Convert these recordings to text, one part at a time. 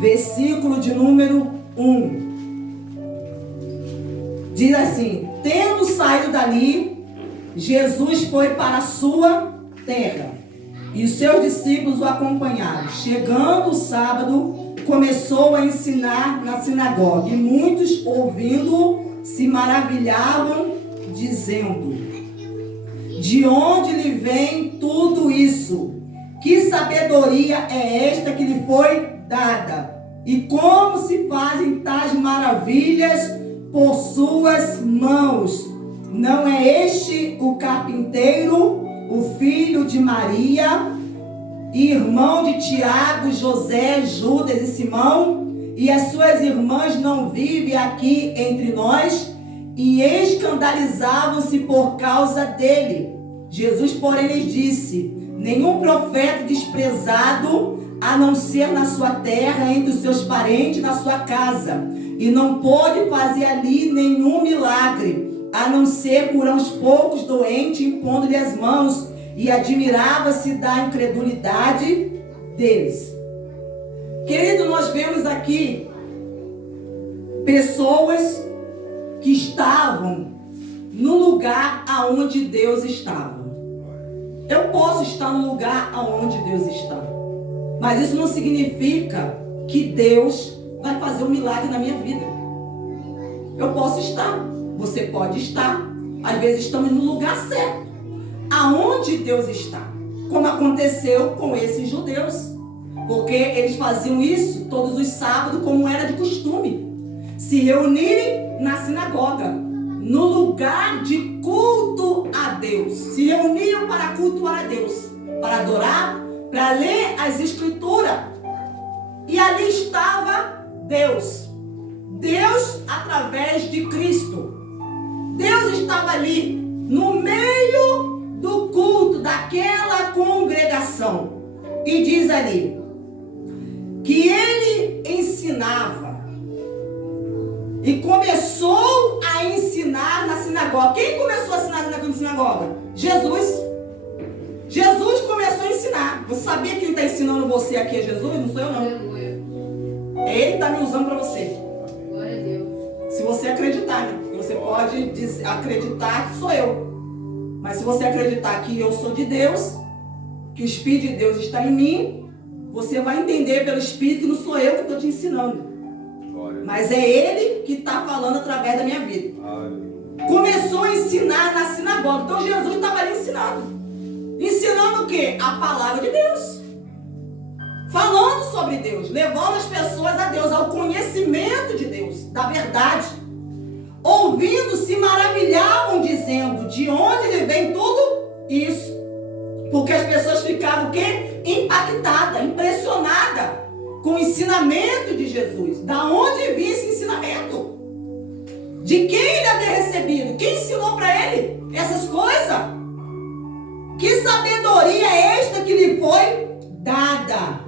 versículo de número 1. Diz assim: tendo saído dali, Jesus foi para a sua terra, e os seus discípulos o acompanharam. Chegando o sábado, começou a ensinar na sinagoga, e muitos, ouvindo-o, se maravilhavam, dizendo: de onde lhe vem tudo isso? Que sabedoria é esta que lhe foi dada? E como se fazem tais maravilhas por suas mãos? Não é este o carpinteiro, o filho de Maria, irmão de Tiago, José, Judas e Simão? E as suas irmãs não vivem aqui entre nós? E escandalizavam-se por causa dele. Jesus, porém, lhes disse: nenhum profeta desprezado, a não ser na sua terra, entre os seus parentes, na sua casa. E não pôde fazer ali nenhum milagre, a não ser curar uns poucos doentes, impondo-lhe as mãos. E admirava-se da incredulidade deles. Querido, nós vemos aqui pessoas que estavam no lugar aonde Deus estava. Eu posso estar no lugar aonde Deus está, mas isso não significa que Deus vai fazer um milagre na minha vida. Eu posso estar, você pode estar, às vezes estamos no lugar certo, aonde Deus está, como aconteceu com esses judeus, porque eles faziam isso todos os sábados, como era de costume, se reunirem na sinagoga, no lugar de culto a Deus. Se reuniam para cultuar a Deus, para adorar, para ler as escrituras. E ali estava Deus. Deus através de Cristo. Deus estava ali, no meio do culto daquela congregação. E diz ali que ele ensinava. E começou a ensinar na sinagoga. Quem começou a ensinar na sinagoga? Jesus. Jesus começou a ensinar. Você sabia que quem está ensinando você aqui é Jesus? Não sou eu, não. É Ele que está me usando para você. Glória a Deus. Se você acreditar, né? Porque você pode acreditar que sou eu. Mas se você acreditar que eu sou de Deus, que o Espírito de Deus está em mim, você vai entender pelo Espírito que não sou eu que estou te ensinando. Mas é Ele que está falando através da minha vida. Começou a ensinar na sinagoga. Então Jesus estava ali ensinando. Ensinando o quê? A palavra de Deus. Falando sobre Deus. Levando as pessoas a Deus, ao conhecimento de Deus, da verdade. Ouvindo, se maravilhavam, dizendo: de onde lhe vem tudo isso? Porque as pessoas ficavam o quê? Impactadas, impressionadas com o ensinamento de Jesus. Da onde vinha esse ensinamento? De quem ele havia recebido? Quem ensinou para ele essas coisas? Que sabedoria é esta que lhe foi dada?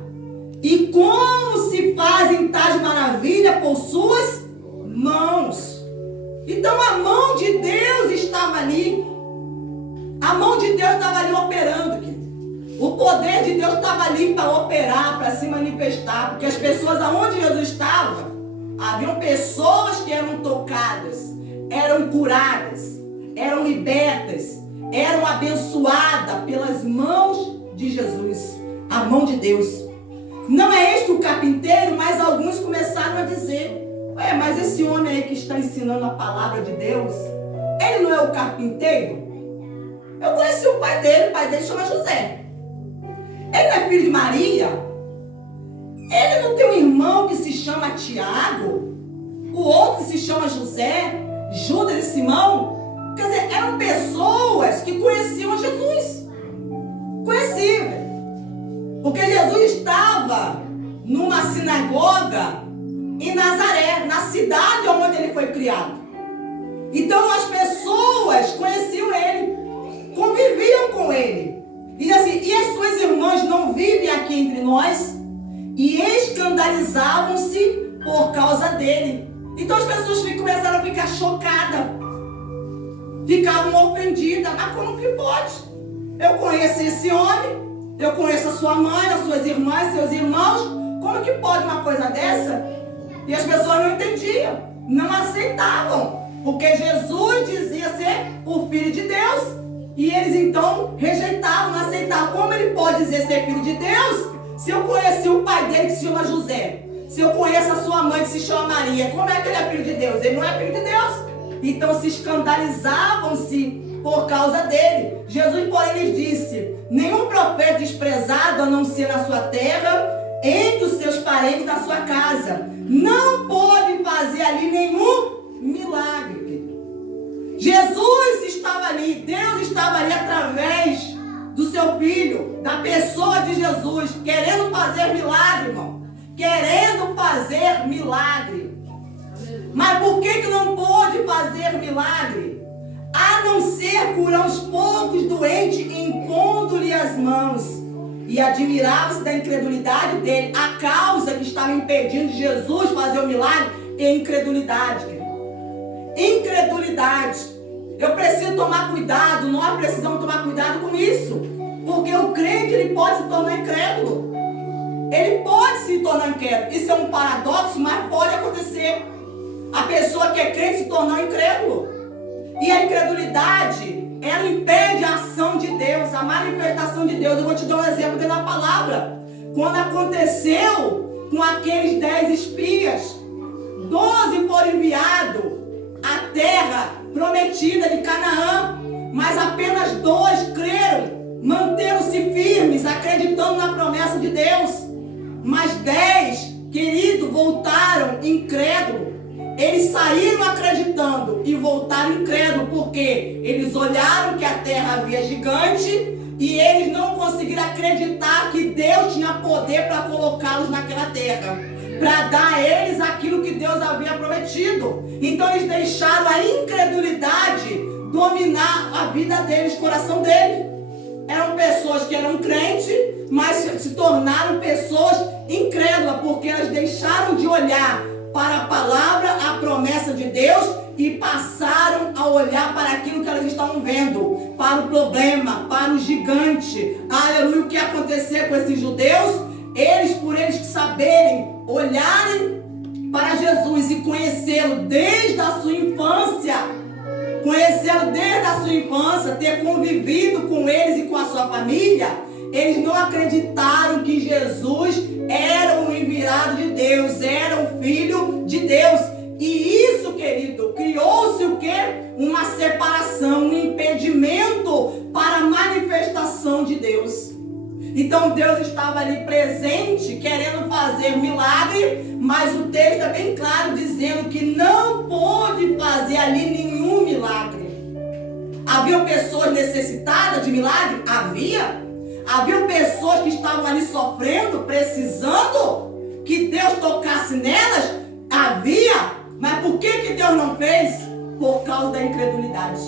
E como se fazem tais maravilhas por suas mãos? Então a mão de Deus estava ali. A mão de Deus estava ali operando, querido. O poder de Deus estava ali para operar, para se manifestar. Porque as pessoas aonde Jesus estava, haviam pessoas que eram tocadas, eram curadas, eram libertas, eram abençoadas pelas mãos de Jesus. A mão de Deus. Não é este o carpinteiro, mas alguns começaram a dizer: ué, mas esse homem aí que está ensinando a palavra de Deus, ele não é o carpinteiro? Eu conheci o pai dele chama José. Ele não é filho de Maria? Ele não tem um irmão que se chama Tiago? O outro que se chama José, Judas e Simão? Quer dizer, eram pessoas que conheciam Jesus. Conheciam. Porque Jesus estava numa sinagoga em Nazaré, na cidade onde ele foi criado. Então as pessoas conheciam ele, conviviam com ele. E assim, e as suas irmãs não vivem aqui entre nós? E escandalizavam-se por causa dele. Então as pessoas começaram a ficar chocadas. Ficavam ofendidas. Mas como que pode? Eu conheço esse homem, eu conheço a sua mãe, as suas irmãs, seus irmãos. Como que pode uma coisa dessa? E as pessoas não entendiam, não aceitavam, porque Jesus dizia ser o Filho de Deus. E eles então rejeitavam, não aceitavam. Como ele pode dizer ser Filho de Deus se eu conheci o pai dele que se chama José? Se eu conheço a sua mãe que se chama Maria, como é que ele é Filho de Deus? Ele não é Filho de Deus. Então se escandalizavam-se por causa dele. Jesus, porém, lhes disse: nenhum profeta desprezado a não ser na sua terra, entre os seus parentes na sua casa, não pode fazer ali nenhum milagre. Jesus estava ali, Deus estava ali através do seu filho, da pessoa de Jesus, querendo fazer milagre, irmão. Querendo fazer milagre. Mas por que não pôde fazer milagre? A não ser curar os poucos doentes, impondo-lhe as mãos. E admirava-se da incredulidade dele. A causa que estava impedindo de Jesus fazer o milagre é incredulidade. Incredulidade. Eu preciso tomar cuidado, nós precisamos tomar cuidado com isso. Porque o crente, ele pode se tornar incrédulo. Ele pode se tornar incrédulo. Isso é um paradoxo, mas pode acontecer. A pessoa que é crente se tornar incrédulo. E a incredulidade, ela impede a ação de Deus, a manifestação de Deus. Eu vou te dar um exemplo dentro da palavra. Quando aconteceu com aqueles 10 espias, 12 foram enviados à terra prometida de Canaã, mas apenas 2 creram, manteram-se firmes, acreditando na promessa de Deus. Mas 10, querido, voltaram incrédulos. Eles saíram acreditando e voltaram incrédulos, porque eles olharam que a terra havia gigante e eles não conseguiram acreditar que Deus tinha poder para colocá-los naquela terra, para dar a eles aquilo que Deus havia prometido. Então eles deixaram a incredulidade dominar a vida deles, o coração deles. Eram pessoas que eram crentes, mas se tornaram pessoas incrédulas, porque elas deixaram de olhar para a palavra, a promessa de Deus, e passaram a olhar para aquilo que elas estavam vendo, para o problema, para o gigante. Aleluia, o que aconteceu com esses judeus? Por eles saberem, olharem para Jesus e conhecê-lo desde a sua infância, ter convivido com eles e com a sua família, eles não acreditaram que Jesus era o enviado de Deus, era o Filho de Deus. E isso, querido, criou-se o quê? Uma separação, um impedimento para a manifestação de Deus. Então Deus estava ali presente, querendo fazer milagre, mas o texto é bem claro, dizendo que não pôde fazer ali nenhum milagre. Havia pessoas necessitadas de milagre? Havia pessoas que estavam ali sofrendo, precisando que Deus tocasse nelas? Havia. Mas por que Deus não fez? Por causa da incredulidade.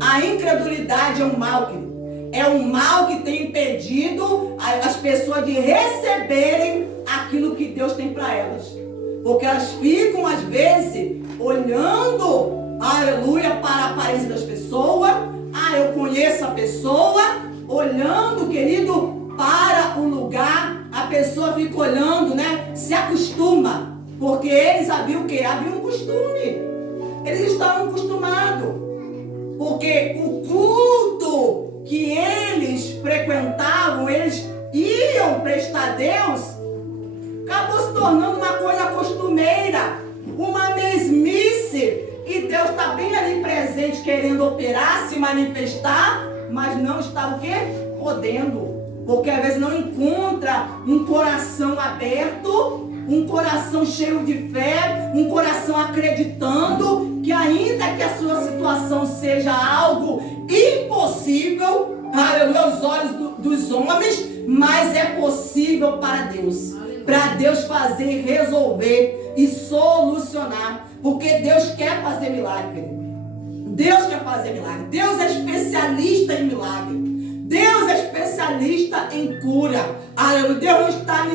A incredulidade é um mal, querido. É um mal que tem impedido as pessoas de receberem aquilo que Deus tem para elas. Porque elas ficam, às vezes, olhando, aleluia, para a aparência das pessoas. Eu conheço a pessoa. Olhando, querido, para o lugar. A pessoa fica olhando, né? Se acostuma. Porque eles haviam o quê? Havia um costume. Eles estavam acostumados. Porque o culto que eles frequentavam, eles iam prestar a Deus, acabou se tornando uma coisa costumeira, uma mesmice. E Deus está bem ali presente, querendo operar, se manifestar, mas não está o quê? Podendo. Porque às vezes não encontra um coração aberto, um coração cheio de fé, um coração acreditando que ainda que a sua situação seja algo impossível, aleluia, aos olhos dos homens, mas é possível para Deus. Para Deus fazer, resolver e solucionar. Porque Deus quer fazer milagre. Deus quer fazer milagre. Deus é especialista em milagre. Deus é especialista em cura. Aleluia. Deus não está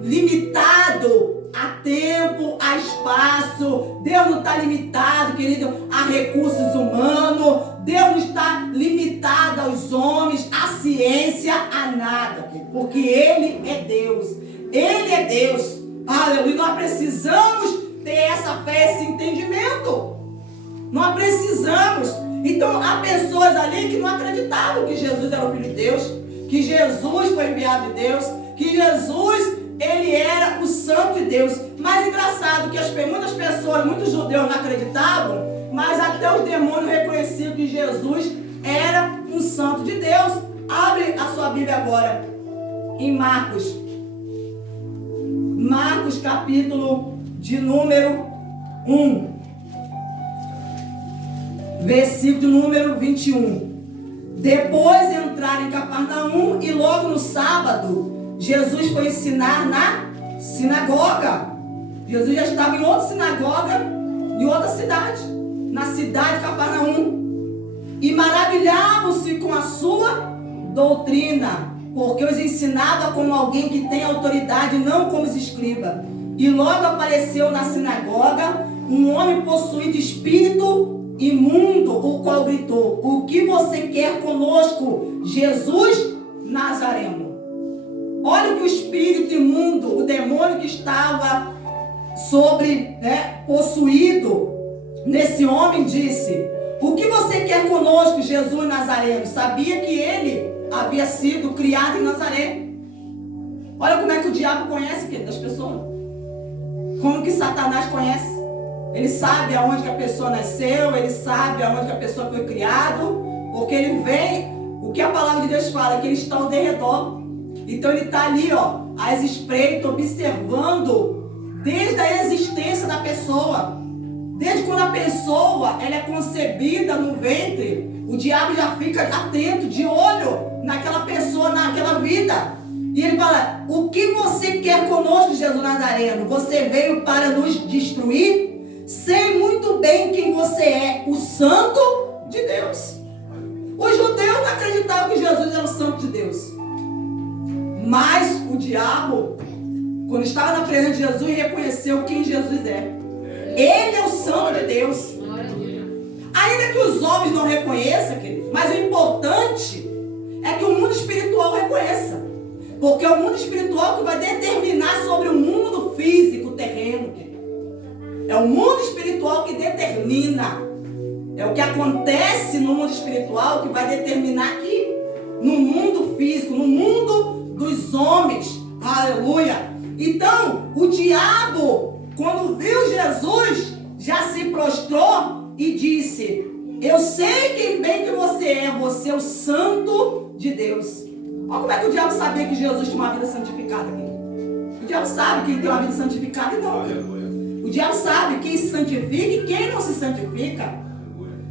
limitado a tempo, a espaço. Deus não está limitado, querido, a recursos humanos. Deus não está limitado aos homens, à ciência, a nada. Porque Ele é Deus. Ele é Deus. Aleluia. Nós precisamos ter essa fé, esse entendimento. Nós precisamos. Então, há pessoas ali que não acreditavam que Jesus era o Filho de Deus, que Jesus foi enviado de Deus, que Jesus, ele era o Santo de Deus. Mas engraçado que muitas pessoas, muitos judeus não acreditavam, mas até os demônios reconheciam que Jesus era um Santo de Deus. Abre a sua Bíblia agora, em Marcos. Marcos, capítulo de número 1. Versículo de número 21. Depois de entrar em Cafarnaum e logo no sábado, Jesus foi ensinar na sinagoga. Jesus já estava em outra sinagoga, em outra cidade, na cidade de Cafarnaum. E maravilhavam-se com a sua doutrina, porque os ensinava como alguém que tem autoridade, não como os escribas. E logo apareceu na sinagoga um homem possuído de espírito imundo, o qual gritou: o que você quer conosco, Jesus Nazareno? Olha o que o espírito imundo, o demônio que estava possuído nesse homem disse: o que você quer conosco, Jesus Nazareno? Sabia que ele havia sido criado em Nazaré. Olha como é que o diabo conhece das pessoas. Como que Satanás conhece. Ele sabe aonde que a pessoa nasceu, ele sabe aonde que a pessoa foi criada, porque ele vem, o que a palavra de Deus fala, que ele está ao derredor. Então ele está ali, às espreita, observando desde a existência da pessoa. Desde quando a pessoa ela é concebida no ventre, o diabo já fica atento, de olho naquela pessoa, naquela vida. E ele fala: o que você quer conosco, Jesus Nazareno? Você veio para nos destruir? Sei muito bem quem você é, o Santo de Deus. Os judeus não acreditavam que Jesus era o Santo de Deus. Mas o diabo, quando estava na presença de Jesus, reconheceu quem Jesus é. Ele é o Santo de Deus. Ainda que os homens não reconheçam, querido, mas o importante é que o mundo espiritual reconheça. Porque é o mundo espiritual que vai determinar sobre o mundo físico, terreno, querido. É o mundo espiritual que determina. É o que acontece no mundo espiritual que vai determinar aqui, no mundo físico, no mundo dos homens. Aleluia. Então, o diabo, quando viu Jesus, já se prostrou e disse: eu sei quem bem que você é o Santo de Deus. Olha como é que o diabo sabia que Jesus tinha uma vida santificada aqui. O diabo sabe quem tem uma vida santificada e não. O diabo sabe quem se santifica e quem não se santifica.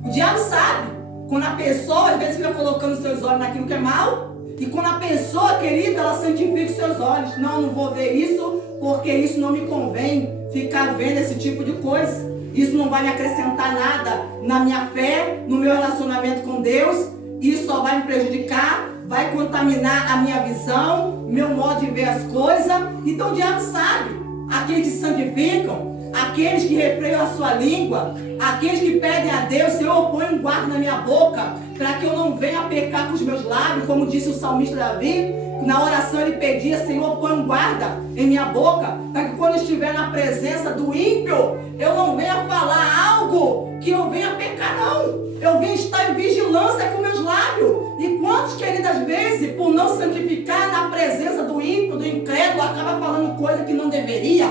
O diabo sabe quando a pessoa, às vezes, fica colocando seus olhos naquilo que é mal. E quando a pessoa, querida, ela santifica os seus olhos. Não vou ver isso, porque isso não me convém ficar vendo esse tipo de coisa. Isso não vai me acrescentar nada na minha fé, no meu relacionamento com Deus. Isso só vai me prejudicar, vai contaminar a minha visão, meu modo de ver as coisas. Então o diabo sabe. Aqueles que se santificam, aqueles que refreiam a sua língua, aqueles que pedem a Deus: Senhor, põe um guarda na minha boca, para que eu não venha pecar com os meus lábios, como disse o salmista Davi. Na oração ele pedia: Senhor, põe um guarda em minha boca, para que quando eu estiver na presença do ímpio, eu não venha falar algo que eu venha pecar, não. Eu venho estar em vigilância com meus lábios. E quantos, queridas vezes, por não santificar na presença do ímpio, do incrédulo, acaba falando coisa que não deveria?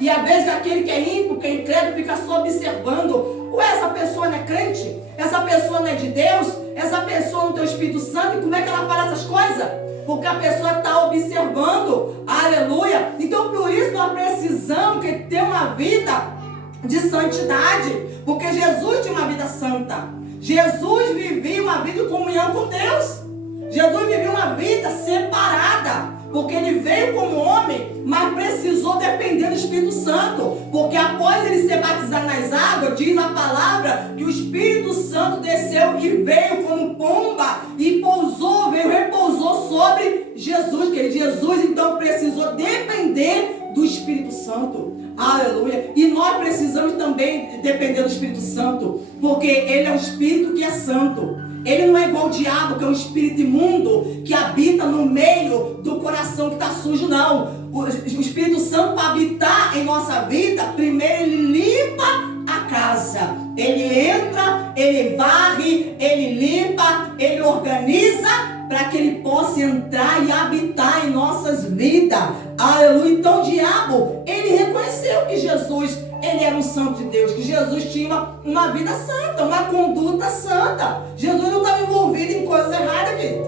E às vezes aquele que é ímpio, que é incrédulo, fica só observando: ué, essa pessoa não é crente? Essa pessoa não é de Deus? Essa pessoa não tem o Espírito Santo? E como é que ela fala essas coisas? Porque a pessoa está observando. Aleluia. Então por isso nós precisamos ter uma vida de santidade. Porque Jesus tinha uma vida santa. Jesus vivia uma vida de comunhão com Deus. Jesus vivia uma vida separada. Porque ele veio como homem, mas precisou depender do Espírito Santo. Porque após ele ser batizado nas águas, diz a palavra que o Espírito Santo desceu e veio como pomba e repousou sobre Jesus. Que Jesus então precisou depender do Espírito Santo. Aleluia. E nós precisamos também depender do Espírito Santo, porque ele é um Espírito que é santo. Ele não é igual ao diabo, que é um espírito imundo que habita no meio do coração que está sujo, não. o Espírito Santo para habitar em nossa vida, primeiro ele limpa a casa. Ele entra, ele varre, ele limpa, ele organiza para que ele possa entrar e habitar em nossas vidas. Aleluia. Então o diabo, ele reconheceu que Jesus, ele era um santo de Deus, que Jesus tinha uma vida santa, uma conduta santa. Jesus não estava envolvido em coisas erradas aqui,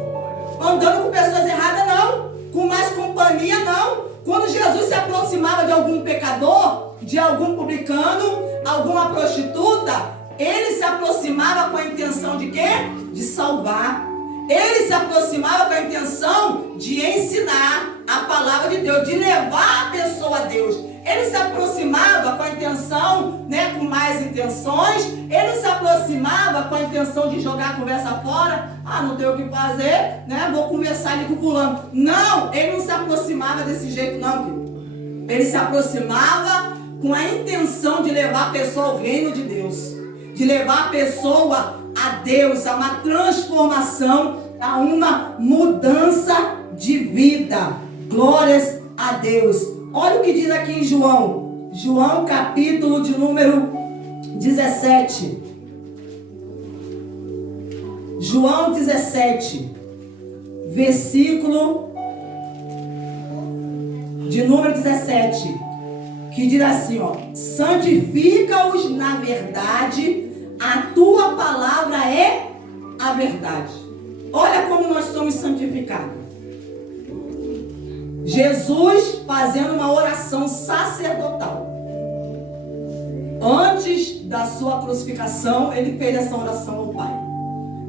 andando com pessoas erradas não, com mais companhia não. Quando Jesus se aproximava de algum pecador, de algum publicano, alguma prostituta, ele se aproximava com a intenção de quê? De salvar. Ele se aproximava com a intenção de ensinar a palavra de Deus, de levar a pessoa a Deus. Ele se aproximava com a intenção, com mais intenções. Ele se aproximava com a intenção de jogar a conversa fora. Não tenho o que fazer, vou conversar ali com o fulano. Não, ele não se aproximava desse jeito não, filho. Ele se aproximava com a intenção de levar a pessoa ao reino de Deus, de levar a pessoa a Deus, a uma transformação, a uma mudança de vida. Glórias a Deus. Olha o que diz aqui em João. João capítulo de número 17. João 17. Versículo de número 17. Que diz assim, santifica-os na verdade, a tua palavra é a verdade. Olha como nós somos santificados. Jesus fazendo uma oração sacerdotal. Antes da sua crucificação, ele fez essa oração ao Pai,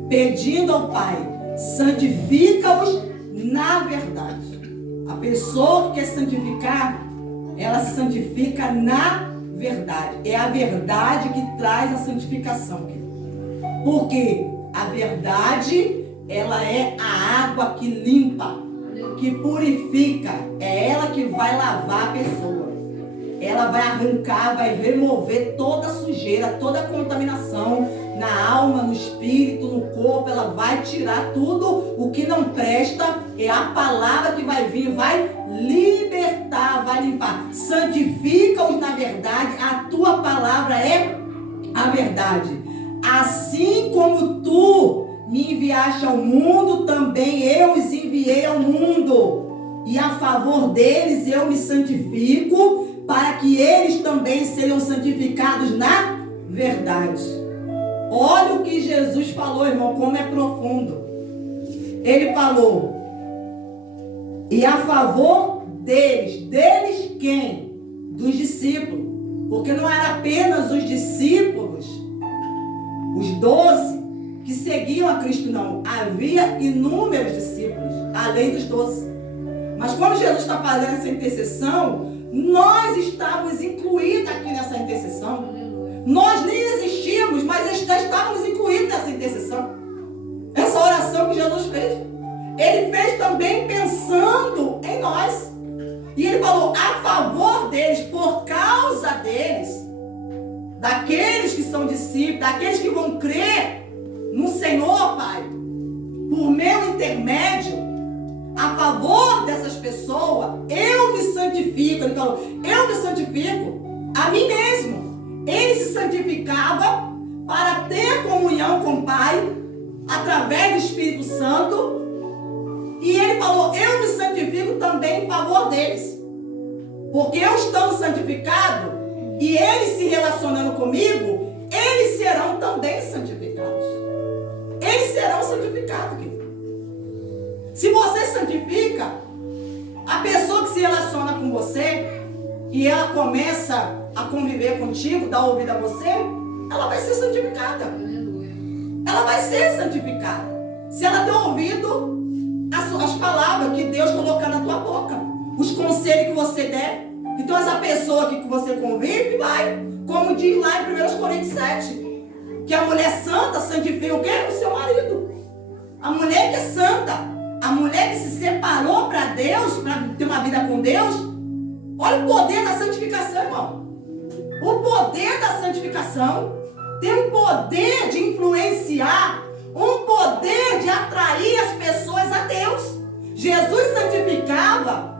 pedindo ao Pai, santifica-os na verdade. A pessoa que quer santificar, ela se santifica na verdade. É a verdade que traz a santificação. Porque a verdade, ela é a água que limpa, que purifica. É ela que vai lavar a pessoa. Ela vai arrancar, vai remover toda a sujeira, toda a contaminação na alma, no espírito, no corpo. Ela vai tirar tudo o que não presta. É a palavra que vai vir, vai libertar, vai limpar. Santifica-os na verdade, a tua palavra é a verdade. Assim como tu me enviaste ao mundo, também eu os enviei ao mundo. E a favor deles eu me santifico, para que eles também sejam santificados na verdade. Olha o que Jesus falou, irmão, como é profundo. Ele falou, e a favor deles. Deles quem? Dos discípulos. Porque não era apenas os discípulos, os 12, que seguiam a Cristo, não. Havia inúmeros discípulos, além dos 12. Mas quando Jesus está fazendo essa intercessão, nós estávamos incluídos aqui nessa intercessão. Nós nem existíamos, mas já estávamos incluídos nessa intercessão. Essa oração que Jesus fez, ele fez também pensando em nós. E ele falou, a favor deles, por causa deles, daqueles que são discípulos, daqueles que vão crer no Senhor, Pai, por meu intermédio, a favor dessas pessoas, eu me santifico. Ele falou, eu me santifico a mim mesmo. Ele se santificava para ter comunhão com o Pai, através do Espírito Santo. E ele falou, eu me santifico também em favor deles. Porque eu estando santificado, e eles se relacionando comigo, eles serão também santificados. Eles serão santificados, querido. Se você santifica, a pessoa que se relaciona com você, e ela começa a conviver contigo, dar ouvido a você, ela vai ser santificada. Ela vai ser santificada. Se ela der ouvido as palavras que Deus colocar na tua boca, os conselhos que você der. Então essa pessoa que você convive vai, como diz lá em 1 Coríntios 7, que a mulher santa santifica o quê? O seu marido. A mulher que é santa, a mulher que se separou para Deus, para ter uma vida com Deus, olha o poder da santificação, irmão. O poder da santificação tem um poder de influenciar, um poder de atrair as pessoas a Deus. Jesus santificava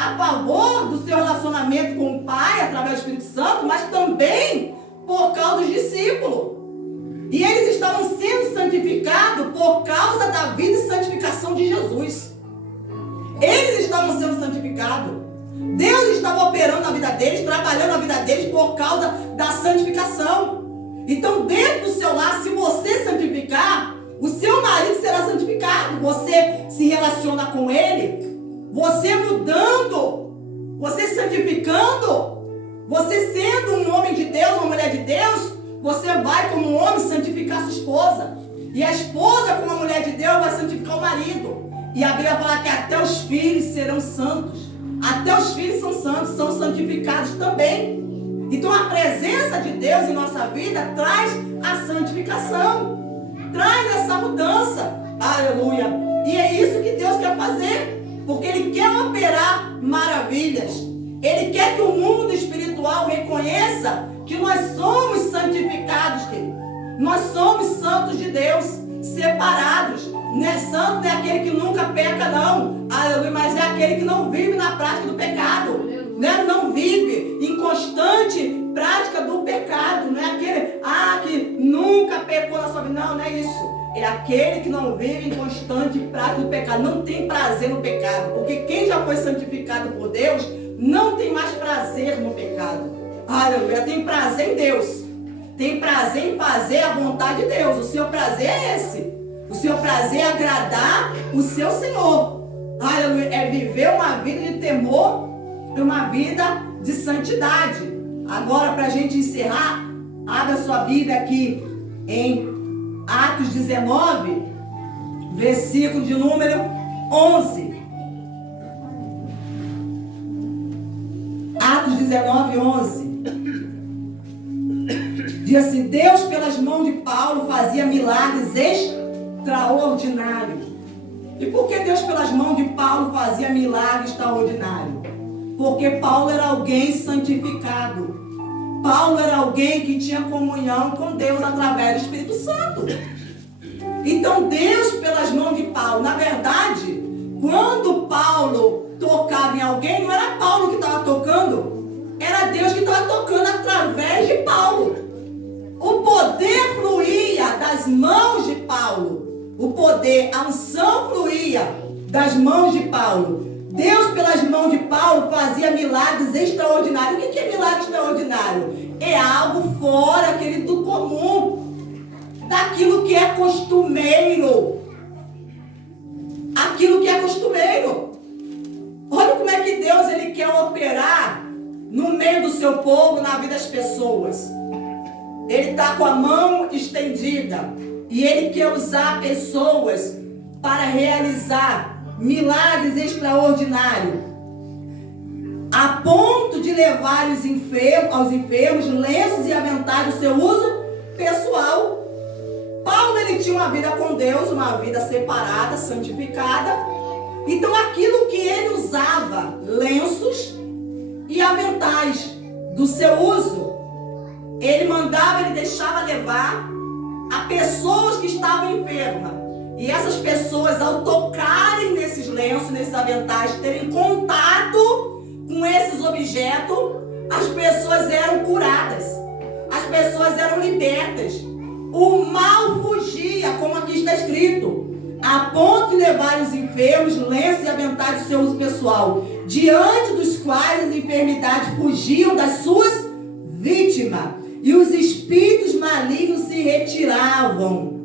a favor do seu relacionamento com o Pai, através do Espírito Santo, mas também por causa dos discípulos. E eles estavam sendo santificados por causa da vida e santificação de Jesus. Eles estavam sendo santificados. Deus estava operando na vida deles, trabalhando na vida deles por causa da santificação. Então, dentro do seu lar, se você santificar, o seu marido será santificado. Você se relaciona com ele, você mudando, você santificando, você sendo um homem de Deus, uma mulher de Deus, você vai como um homem santificar sua esposa. E a esposa, como uma mulher de Deus, vai santificar o marido. E a Bíblia fala que até os filhos serão santos. Até os filhos são santos, são santificados também. Então a presença de Deus em nossa vida traz a santificação. Traz essa mudança. Aleluia. E é isso que Deus quer fazer. Porque Ele quer operar maravilhas. Ele quer que o mundo espiritual reconheça que nós somos santificados, querido. Nós somos santos de Deus, separados. Não é santo, não é aquele que nunca peca, não. Aleluia, mas é aquele que não vive na prática do pecado. Né? Não vive em constante prática do pecado. Não é aquele que nunca pecou na sua vida. Não, não é isso. É aquele que não vive em constante prática do pecado. Não tem prazer no pecado. Porque quem já foi santificado por Deus não tem mais prazer no pecado. Aleluia, tem prazer em Deus. Tem prazer em fazer a vontade de Deus. O seu prazer é esse. O seu prazer é agradar o seu Senhor. Aleluia, é viver uma vida de temor e uma vida de santidade. Agora, para a gente encerrar, abra sua Bíblia aqui em Atos 19, versículo de número 11. Atos 19, 11. Diz assim: Deus, pelas mãos de Paulo, fazia milagres extraordinários. E por que Deus, pelas mãos de Paulo, fazia milagres extraordinários? Porque Paulo era alguém santificado. Paulo era alguém que tinha comunhão com Deus através do Espírito Santo. Então Deus, pelas mãos de Paulo, na verdade, quando Paulo tocava em alguém, não era Paulo que estava tocando, era Deus que estava tocando através de Paulo. O poder fluía das mãos de Paulo. O poder, a unção fluía das mãos de Paulo. Deus, pelas mãos de Paulo, fazia milagres extraordinários. O que é milagre extraordinário? É algo fora, querido, do comum, daquilo que é costumeiro. Aquilo que é costumeiro. Olha como é que Deus ele quer operar no meio do seu povo, na vida das pessoas. Ele está com a mão estendida e ele quer usar pessoas para realizar milagres extraordinários, a ponto de levar aos enfermos lenços e aventais do seu uso pessoal. Paulo ele tinha uma vida com Deus, uma vida separada, santificada. Então aquilo que ele usava, lenços e aventais do seu uso, ele mandava, ele deixava levar a pessoas que estavam enfermas. E essas pessoas, ao tocarem nesses lenços, nesses aventais, terem contato com esses objetos, as pessoas eram curadas. As pessoas eram libertas. O mal fugia, como aqui está escrito, a ponto de levar os enfermos, lenços e aventais do seu uso pessoal, diante dos quais as enfermidades fugiam das suas vítimas. E os espíritos malignos se retiravam.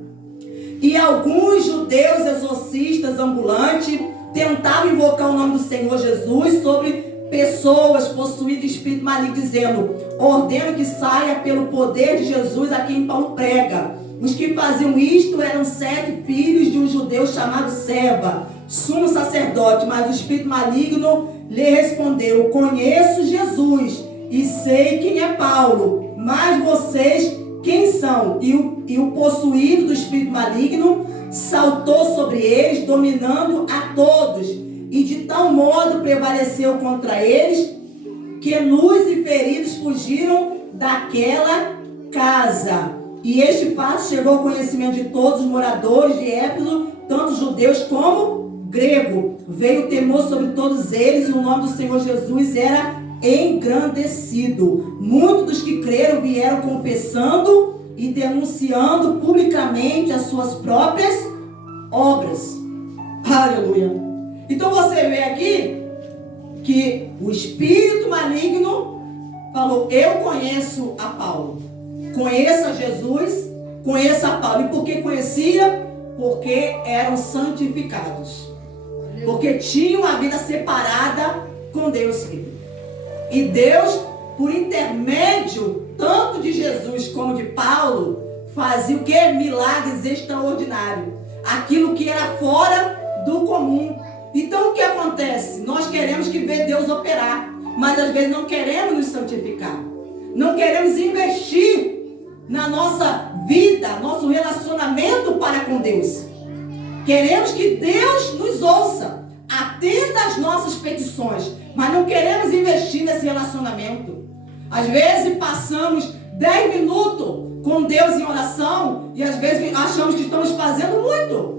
E alguns judeus exorcistas ambulantes tentavam invocar o nome do Senhor Jesus sobre pessoas possuídas de espírito maligno, dizendo: ordeno que saia pelo poder de Jesus a quem Paulo prega. Os que faziam isto eram 7 filhos de um judeu chamado Seva, sumo sacerdote. Mas o espírito maligno lhe respondeu: conheço Jesus e sei quem é Paulo, mas vocês quem são? E o possuído do espírito maligno saltou sobre eles, dominando a todos, e de tal modo prevaleceu contra eles, que nus e feridos fugiram daquela casa. E este fato chegou ao conhecimento de todos os moradores de Éfeso, tanto judeus como grego, veio o temor sobre todos eles e o nome do Senhor Jesus era engrandecido. Muitos dos que creram vieram confessando e denunciando publicamente as suas próprias obras. Aleluia. Então você vê aqui que o espírito maligno falou: eu conheço a Paulo, conheço a Jesus, conheço a Paulo. E por que conhecia? Porque eram santificados, porque tinham a vida separada com Deus, querido. E Deus, por intermédio tanto de Jesus como de Paulo, fazia o que? Milagres extraordinários, aquilo que era fora do comum. Então o que acontece? Nós queremos que ver Deus operar, mas às vezes não queremos nos santificar, não queremos investir na nossa vida, nosso relacionamento para com Deus. Queremos que Deus nos ouça, atenda às nossas petições, mas não queremos investir nesse relacionamento. Às vezes passamos 10 minutos com Deus em oração e às vezes achamos que estamos fazendo muito.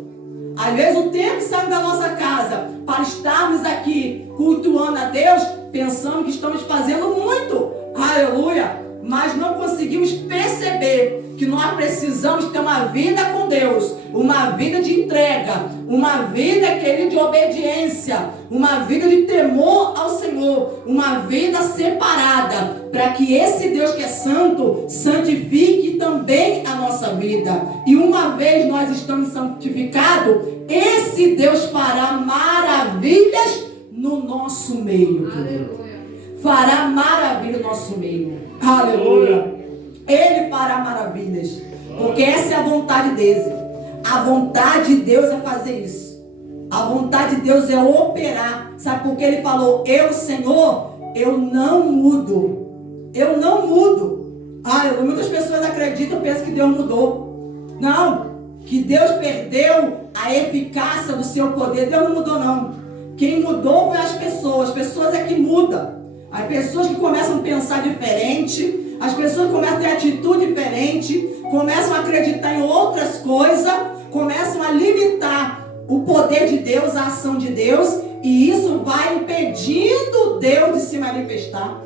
Às vezes o tempo que saímos da nossa casa para estarmos aqui cultuando a Deus, pensamos que estamos fazendo muito. Aleluia! Mas não conseguimos perceber que nós precisamos ter uma vida com Deus, uma vida de entrega, uma vida, querido, de obediência, uma vida de temor ao Senhor, uma vida separada, para que esse Deus que é santo santifique também a nossa vida. E uma vez nós estamos santificados, esse Deus fará maravilhas no nosso meio, querido. Fará maravilha no nosso meio. Aleluia. Ele fará maravilhas, porque essa é a vontade dele. A vontade de Deus é fazer isso. A vontade de Deus é operar. Sabe por que ele falou: eu, Senhor, eu não mudo. Eu não mudo. Muitas pessoas acreditam, pensam que Deus mudou. Não, que Deus perdeu a eficácia do seu poder. Deus não mudou, não. Quem mudou foi as pessoas é que mudam. As pessoas que começam a pensar diferente, as pessoas começam a ter atitude diferente, começam a acreditar em outras coisas, começam a limitar o poder de Deus, a ação de Deus, e isso vai impedindo Deus de se manifestar.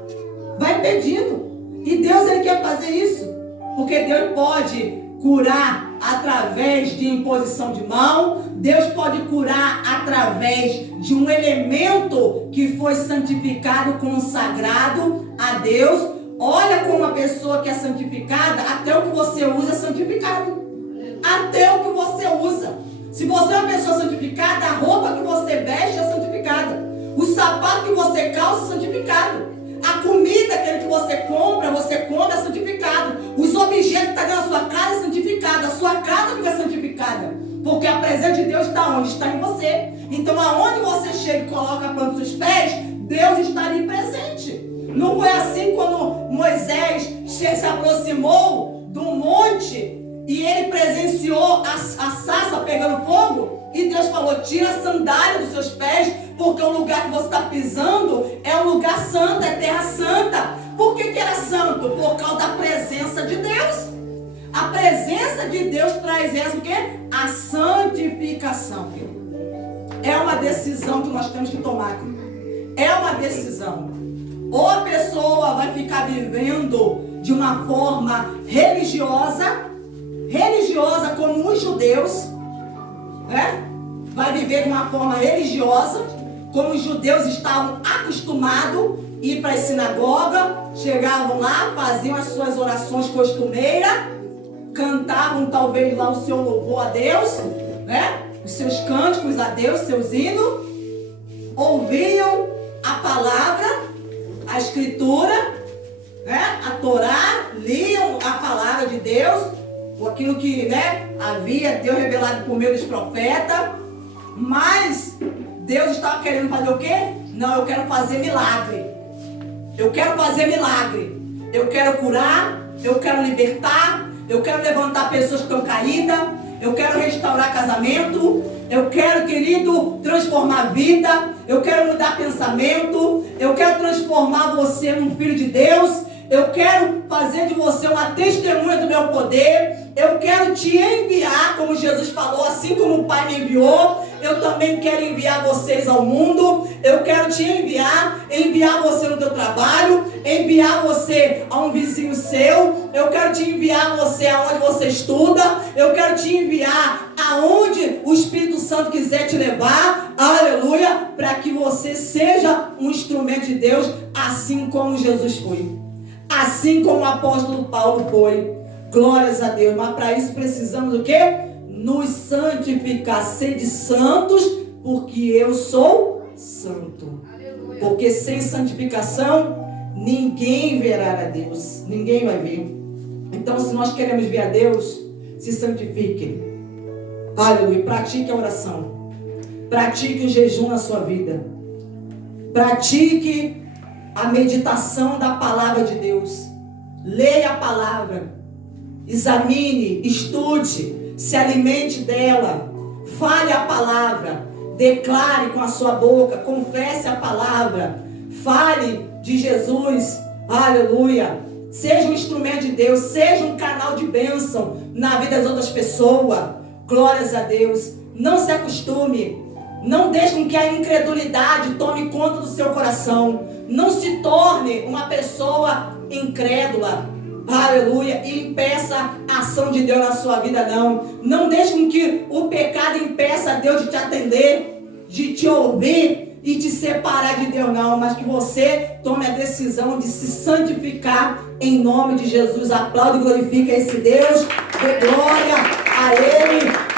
Vai impedindo. E Deus, ele quer fazer isso, porque Deus pode curar através de imposição de mão. Deus pode curar através de um elemento que foi santificado, consagrado a Deus. Olha como a pessoa que é santificada, até o que você usa é santificado. Até o que você usa. Se você é uma pessoa santificada, a roupa que você veste é santificada. O sapato que você calça é santificado. A comida, aquele que você compra, é santificado. Os objetos que estão dentro da sua casa é santificado. A sua casa fica santificada. Porque a presença de Deus está onde? Está em você. Então, aonde você chega e coloca a planta dos seus pés, Deus está ali presente. Não foi assim quando Moisés se aproximou do monte e ele presenciou a sarça pegando fogo? E Deus falou: tira a sandália dos seus pés, porque o lugar que você está pisando é um lugar santo, é terra santa. Por que era santo? Por causa da presença de Deus. A presença de Deus traz essa, o quê? A santificação. É uma decisão que nós temos que tomar. É uma decisão. Ou a pessoa vai ficar vivendo de uma forma religiosa como os judeus, né? Vai viver de uma forma religiosa, como os judeus estavam acostumados a ir para a sinagoga, chegavam lá, faziam as suas orações costumeiras, cantavam talvez lá o seu louvor a Deus, né? Os seus cânticos a Deus, seus hinos, ouviam a palavra, a escritura, né? A Torá, liam a palavra de Deus, ou aquilo que, né, havia Deus revelado por meio dos profetas. Mas Deus estava querendo fazer o quê? Não, eu quero fazer milagre. Eu quero fazer milagre. Eu quero curar, eu quero libertar, eu quero levantar pessoas que estão caídas, eu quero restaurar casamento, eu quero, querido, transformar vida, eu quero mudar pensamento, eu quero transformar você num filho de Deus, eu quero fazer de você uma testemunha do meu poder, eu quero te enviar, como Jesus falou, assim como o Pai me enviou. eu também quero enviar vocês ao mundo. Eu quero te enviar você no teu trabalho, enviar você a um vizinho seu. Eu quero te enviar você aonde você estuda. Eu quero te enviar aonde o Espírito Santo quiser te levar. Aleluia, para que você seja um instrumento de Deus, assim como Jesus foi. Assim como o apóstolo Paulo foi. Glórias a Deus. Mas para isso precisamos do quê? Nos santificar. Sede santos, porque eu sou santo. Aleluia. Porque sem santificação, ninguém verá a Deus. Ninguém vai ver. Então, se nós queremos ver a Deus, se santifiquem. Aleluia. Pratique a oração. Pratique o jejum na sua vida. Pratique a meditação da palavra de Deus. Leia a palavra. Examine, estude, se alimente dela. Fale a palavra. Declare com a sua boca. Confesse a palavra. Fale de Jesus. Aleluia. Seja um instrumento de Deus. Seja um canal de bênção na vida das outras pessoas. Glórias a Deus. Não se acostume. Não deixe com que a incredulidade tome conta do seu coração. Não se torne uma pessoa incrédula. Aleluia. E impeça a ação de Deus na sua vida, não. Não deixe com que o pecado impeça a Deus de te atender, de te ouvir e te separar de Deus, não. Mas que você tome a decisão de se santificar em nome de Jesus. Aplaude e glorifica esse Deus. Dê glória a Ele.